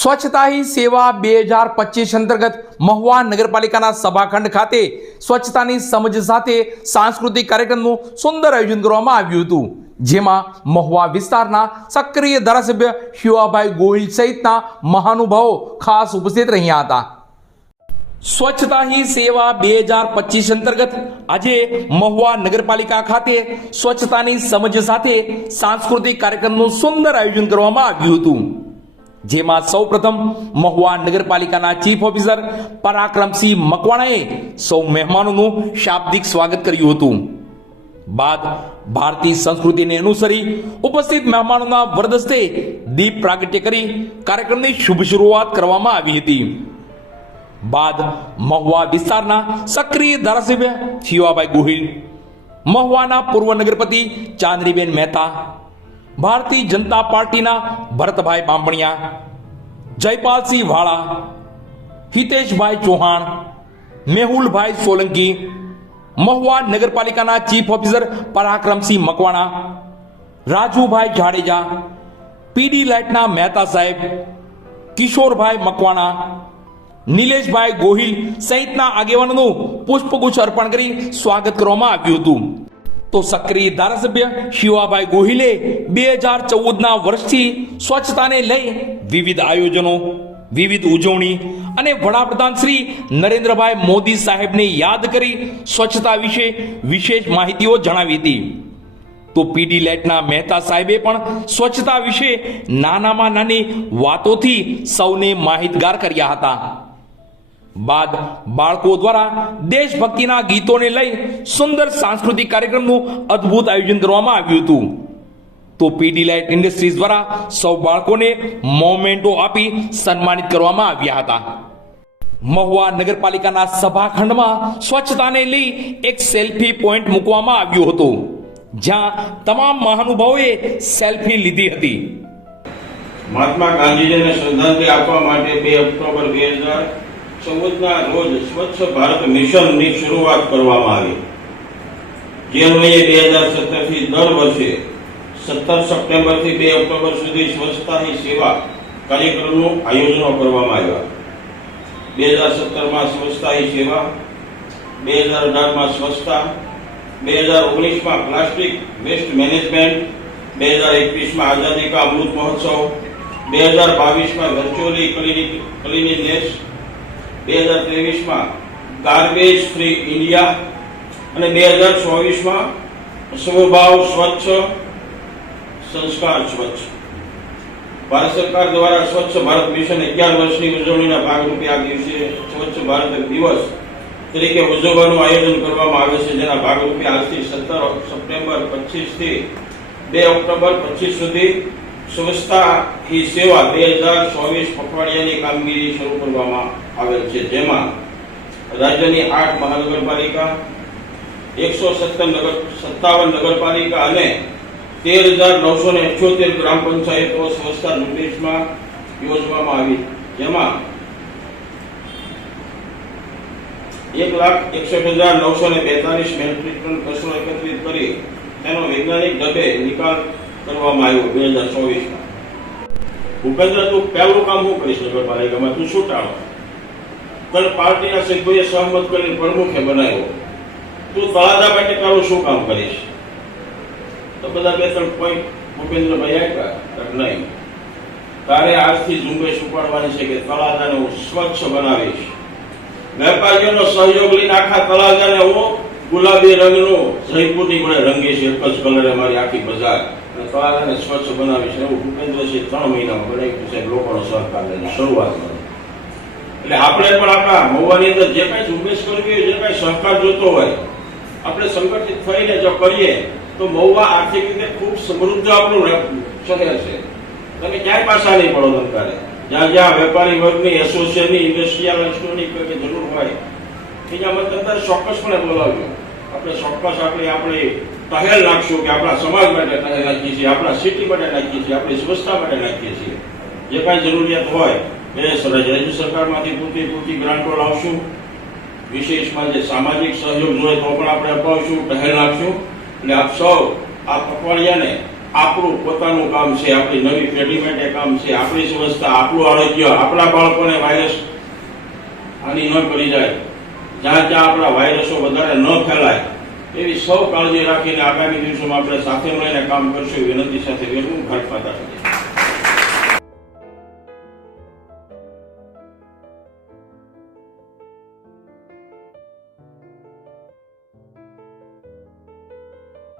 સ્વચ્છતા હી સેવા બે હજાર પચીસ અંતર્ગત મહુવા નગરપાલિકાના સભાખંડ ખાતે સ્વચ્છતાની સમજ સાથે સાંસ્કૃતિક કાર્યક્રમનું સુંદર આયોજન કરવામાં આવ્યું હતું. જેમાં મહુવા વિસ્તારના સક્રિય ધારાસભ્ય શિવાભાઈ ગોહિલ સહિતના મહાનુભાવો ખાસ ઉપસ્થિત રહ્યા હતા. સ્વચ્છતા હી સેવા બે હજાર પચીસ અંતર્ગત આજે મહુવા નગરપાલિકા ખાતે સ્વચ્છતાની સમજ સાથે સાંસ્કૃતિક કાર્યક્રમનું સુંદર આયોજન કરવામાં આવ્યું હતું. જેમાં સૌપ્રથમ મહુવા નગરપાલિકાના ચીફ ઓફિસર પરાક્રમસિંહ મકવાણાએ સૌ મહેમાનોનું શાબ્દિક સ્વાગત કર્યું હતું. બાદ ભારતીય સંસ્કૃતિને અનુસરી ઉપસ્થિત મહેમાનોના વરદસ્તે દીપ પ્રાગટ્ય કરી કાર્યક્રમની શુભ શરૂઆત કરવામાં આવી હતી. બાદ મહુવા વિસ્તારના સક્રિય ધારાસભ્ય શિવાભાઈ ગોહિલ, મહુવાના પૂર્વ નગરપતિ ચાંદનીબેન મહેતા ભારતીય જનતા પાર્ટીના ભરતભાઈ બાંભણિયા જયપાલસિંહ વાળા, હિતેશભાઈ ચૌહાણ, મેહુલભાઈ સોલંકી, મહુવા નગરપાલિકાના chief officer Parakramsinh Makwana, Rajubhai Jadeja, PD લાઇટના Mehta સાહેબ, કિશોરભાઈ મકવાણા, નિલેશભાઈ ગોહિલ સહિતના આગેવાનોનું પુષ્પગુચ્છ અર્પણ કરી સ્વાગત કરવામાં આવ્યું હતું. તો સક્રિય ધારાસભ્ય શિવાભાઈ ગોહિલે બે હજાર ચૌદના વર્ષથી સ્વચ્છતાને લઈ વિવિધ આયોજનો, વિવિધ ઉજવણી અને વડાપ્રધાન શ્રી નરેન્દ્રભાઈ મોદી સાહેબને યાદ કરી સ્વચ્છતા વિશે વિશેષ માહિતીઓ જણાવી હતી. તો પીડી લેટના મહેતા સાહેબે પણ સ્વચ્છતા વિશે નાનામાં નાની વાતોથી સૌને માહિતગાર કર્યા હતા. બાદ બાળકો દ્વારા દેશભક્તિના ગીતોને લઈ સુંદર સાંસ્કૃતિક કાર્યક્રમનું અદ્ભુત આયોજન કરવામાં આવ્યું હતું. તો પીડી લાઇટ ઇન્ડસ્ટ્રીઝ દ્વારા સૌ બાળકોને મોમેન્ટો આપી સન્માનિત કરવામાં આવ્યા હતા. મહુવા નગરપાલિકાના સભાખંડમાં સ્વચ્છતાને લઈ એક સેલ્ફી પોઈન્ટ મૂકવામાં આવ્યો હતો, જ્યાં તમામ મહાનુભાવોએ સેલ્ફી લીધી હતી. મહાત્મા ગાંધીજીને શ્રદ્ધાંજલિ આપવા માટે બે ઓક્ટોબર બે હજાર ચૌદના રોજ સ્વચ્છ ભારત મિશનની શરૂઆત કરવામાં આવી. જે અન્વયે બે હજાર સત્તરથી દર વર્ષે સત્તર સપ્ટેમ્બરથી બે ઓક્ટોબર સુધી સ્વચ્છતાની સેવા કાર્યક્રમનું આયોજનો કરવામાં આવ્યા. બે હજાર સત્તરમાં સ્વચ્છતાની સેવા, બે હજાર અઢારમાં સ્વચ્છતા, બે હજાર ઓગણીસમાં પ્લાસ્ટિક વેસ્ટ મેનેજમેન્ટ, બે હજાર એકવીસમાં આઝાદી કા અમૃત મહોત્સવ, બે હજાર બાવીસમાં વર્ચ્યુઅલી ક્લિનિનેસ બે હજાર ત્રેવીસમાં ગાર્બેજ ફ્રી ઇન્ડિયા અને બે હજાર ચોવીસમાં સ્વભાવ સ્વચ્છ, સંસ્કાર સ્વચ્છ. ભારત સરકાર દ્વારા સ્વચ્છ ભારત મિશન અગિયાર વર્ષની ઉજવણીના ભાગરૂપે આ દિવસે સ્વચ્છ ભારત દિવસ તરીકે ઉજવવાનું આયોજન કરવામાં આવે છે. જેના ભાગરૂપે આજથી સત્તર સપ્ટેમ્બર પચીસથી બે ઓક્ટોબર પચીસ સુધી સ્વચ્છતા હી સેવા બે હજાર ચોવીસ પખવાડિયાની કામગીરી શરૂ કરવામાં આવેલ છે. જેમાં રાજ્યની આઠ મહાનગરપાલિકા, એકસો સત્તર નગર, સત્તાવન નગરપાલિકા અને તેર હજાર નવસો ને અઠ્યોતેર ગ્રામ પંચાયતો સંસ્થા નોટિસમાં યોજવામાં આવી. જેમાં એક લાખ એકસઠ હજાર નવસો ને બેતાલીસ મેટ્રિક ટન કચરો એકત્રિત કરી તેનો વૈજ્ઞાનિક ઢબે નિકાલ કરવામાં આવ્યો બે હજાર ચોવીસમાં. ભૂપેન્દ્ર, તું પહેલું કામ શું કરીશ નગરપાલિકામાં? તું શું ટાળો તને પાર્ટીના સભ્યોએ સહમત કરીને પ્રમુખે બનાવ્યો. તું તળાજા માટે તારું શું કામ કરીશ? તો બધા બે ત્રણ પોઈન્ટ ભૂપેન્દ્રભાઈ આપ્યા નહીં? તારે આજથી ઝુંબેશ ઉપાડવાની છે કે તળાજાને હું સ્વચ્છ બનાવીશ. વેપારીઓનો સહયોગ લઈને આખા તળાજાને હું ગુલાબી રંગનું જયપુરની મને રંગી છે એક જ કલરે મારી આખી બજાર. અને તળાજાને સ્વચ્છ છે. એવું ભૂપેન્દ્રસિંહ ત્રણ મહિનામાં બનાવ્યું છે લોકોનો સહકાર લઈને શરૂઆતમાં એટલે આપણે પણ આપણા મહુવાની અંદર જે કાંઈ ઝુંબેશ કરવી હોય, જે કાંઈ સહકાર જોતો હોય, આપણે સંગઠિત થઈને જો કરીએ, તો મહુવા આર્થિક રીતે ખૂબ સમૃદ્ધ આપણું શહેર છે. તમે ક્યાંય પાછા નહીં પડો સરકારે જ્યાં જ્યાં વેપારી વર્ગની એસોસિએશનની ઇન્ડસ્ટ્રીયલિસ્ટોની કોઈ કંઈ જરૂર હોય ત્યાં મને તમતારે ચોક્કસપણે બોલાવ્યું આપણે ચોક્કસ આપણે આપણે પહેલ નાખશું કે આપણા સમાજ માટે પહેલ નાખીએ છીએ, આપણા સિટી માટે નાખીએ છીએ, આપણી સ્વચ્છતા માટે નાખીએ છીએ. જે કાંઈ જરૂરિયાત હોય એ રાજ્ય સરકારમાંથી પૂરતી પૂરતી ગ્રાન્ટો લાવશું. વિશેષમાં જે સામાજિક સહયોગ જોઈએ તો પણ આપણે અપાવશું, પહેલ નાખશું એટલે આપ સૌ આ પખવાડિયાને આપણું પોતાનું કામ છે, આપણી નવી પેઢી માટે કામ છે, આપણી સ્વચ્છતા, આપણું આરોગ્ય, આપણા બાળકોને વાયરસ હાની ન કરી જાય. જ્યાં જ્યાં આપણા વાયરસો વધારે ન ફેલાય એવી સૌ કાળજી રાખીને આગામી દિવસોમાં આપણે સાથે મળીને કામ કરશું વિનંતી સાથે વેલું ઘાટ પાતા